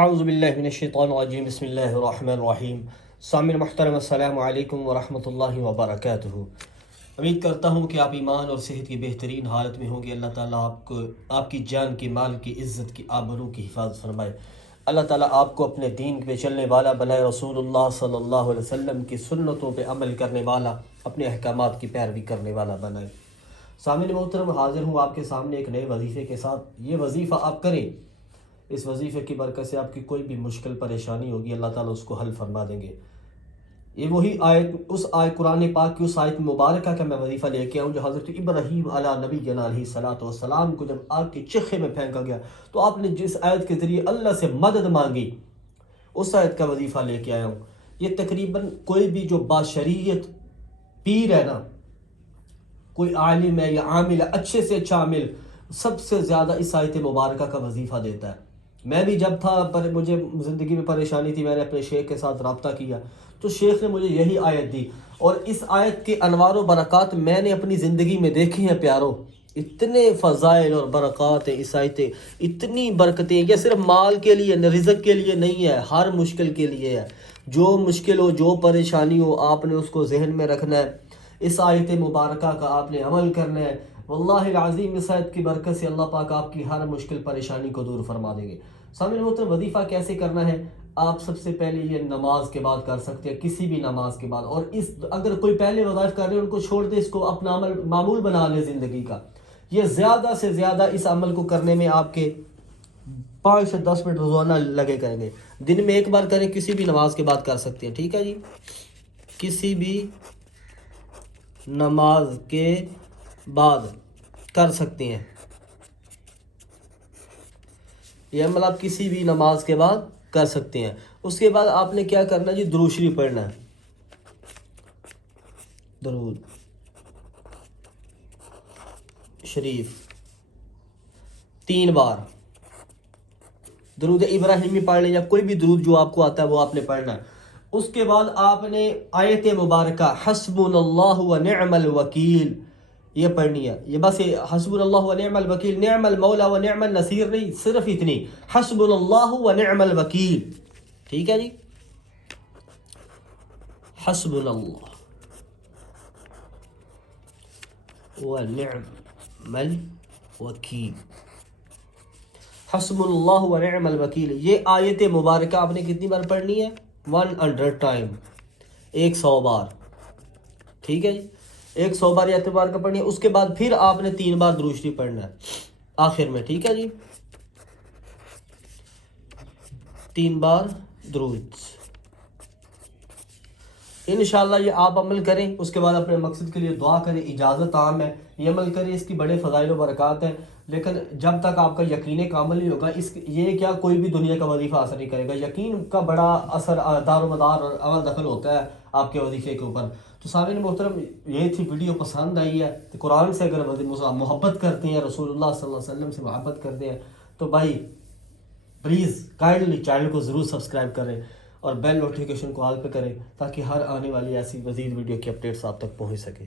اعوذ باللہ من الشیطان الرجیم بسم اللہ الرحمن الرحیم. سامعین محترم السلام علیکم ورحمۃ اللہ وبرکاتہ. امید کرتا ہوں کہ آپ ایمان اور صحت کی بہترین حالت میں ہوں گے. اللہ تعالیٰ آپ کی جان کی، مال کی، عزت کی، آبرو کی حفاظت فرمائے. اللہ تعالیٰ آپ کو اپنے دین پہ چلنے والا بنائے، رسول اللہ صلی اللہ علیہ وسلم کی سنتوں پہ عمل کرنے والا، اپنے احکامات کی پیروی کرنے والا بنائے. سامعین محترم، حاضر ہوں آپ کے سامنے ایک نئے وظیفے کے ساتھ. یہ وظیفہ آپ کریں، اس وظیفے کی برکت سے آپ کی کوئی بھی مشکل پریشانی ہوگی اللہ تعالیٰ اس کو حل فرما دیں گے. یہ وہی آیت قرآن پاک کی اس آیت مبارکہ کا میں وظیفہ لے کے آؤں جو حضرت ابراہیم علیہ نبی جنا علیہ الصلوۃ والسلام کو جب آگ کے چخے میں پھینکا گیا تو آپ نے جس آیت کے ذریعے اللہ سے مدد مانگی، اس آیت کا وظیفہ لے کے آیا ہوں. یہ تقریباً کوئی بھی جو باشریت پیر ہے نا، کوئی عالم ہے یا عامل ہے، اچھے سے اچھا عامل، سب سے زیادہ اس آیت مبارکہ کا وظیفہ دیتا ہے. میں بھی جب تھا مجھے زندگی میں پریشانی تھی، میں نے اپنے شیخ کے ساتھ رابطہ کیا تو شیخ نے مجھے یہی آیت دی، اور اس آیت کے انوار و برکات میں نے اپنی زندگی میں دیکھی ہیں پیاروں. اتنے فضائل اور برکات ہیں اس آیت، اتنی برکتیں. یہ صرف مال کے لیے، رزق کے لیے نہیں ہے، ہر مشکل کے لیے ہے. جو مشکل ہو، جو پریشانی ہو، آپ نے اس کو ذہن میں رکھنا ہے، اس آیت مبارکہ کا آپ نے عمل کرنا ہے. واللہ العظیم اس آیت کی برکت سے اللہ پاک آپ کی ہر مشکل پریشانی کو دور فرما دیں گے. سامعین محترم، وظیفہ کیسے کرنا ہے؟ آپ سب سے پہلے یہ نماز کے بعد کر سکتے ہیں، کسی بھی نماز کے بعد. اور اگر کوئی پہلے وظائف کر رہے ہیں ان کو چھوڑ دے، اس کو اپنا عمل معمول بنا لے زندگی کا. یہ زیادہ سے زیادہ اس عمل کو کرنے میں آپ کے 5 سے 10 منٹ روزانہ لگے کریں گے. دن میں ایک بار کریں، کسی بھی نماز کے بعد کر سکتے ہیں. ٹھیک ہے جی، کسی بھی نماز کے بعد کر سکتے ہیں. یہ عمل آپ کسی بھی نماز کے بعد کر سکتے ہیں. اس کے بعد آپ نے کیا کرنا جی؟ درود شریف پڑھنا ہے. درود شریف 3 بار. درود ابراہیمی پڑھ لیں یا کوئی بھی درود جو آپ کو آتا ہے وہ آپ نے پڑھنا ہے. اس کے بعد آپ نے آیت مبارکہ حسبنا اللہ و نعم الوکیل یہ پڑھنی ہے. یہ بس حسبنا اللہ و نعم الوکیل، نعم المولا و نعم النصیر نہیں، صرف اتنی، حسبنا اللہ و نعم الوکیل. ٹھیک ہے جی، حسبنا اللہ و نعم الوکیل، حسبنا اللہ و نعم الوکیل. یہ آیت مبارکہ آپ نے کتنی بار پڑھنی ہے؟ 100 ٹائم، 100 بار. ٹھیک ہے جی، 100 بار یہ بار کا پڑھنی ہے. اس کے بعد پھر آپ نے 3 بار درود شریف پڑھنا ہے آخر میں. ٹھیک ہے جی، 3 بار درود. انشاءاللہ یہ آپ عمل کریں. اس کے بعد اپنے مقصد کے لیے دعا کریں. اجازت عام ہے، یہ عمل کریں، اس کی بڑے فضائل و برکات ہیں. لیکن جب تک آپ کا یقین کامل نہیں ہوگا، یہ کیا کوئی بھی دنیا کا وظیفہ اثر نہیں کرے گا. یقین کا بڑا اثر، دار و مدار اور عمل دخل ہوتا ہے آپ کے وظیفے کے اوپر. تو سامعین محترم، یہ تھی ویڈیو پسند آئی ہے تو قرآن سے اگر محبت کرتے ہیں، رسول اللہ صلی اللہ علیہ وسلم سے محبت کرتے ہیں تو بھائی پلیز کائنڈلی چینل کو ضرور سبسکرائب کریں اور بیل نوٹیفیکیشن کو آل پہ کریں تاکہ ہر آنے والی ایسی مزید ویڈیو کی اپڈیٹس آپ تک پہنچ سکے.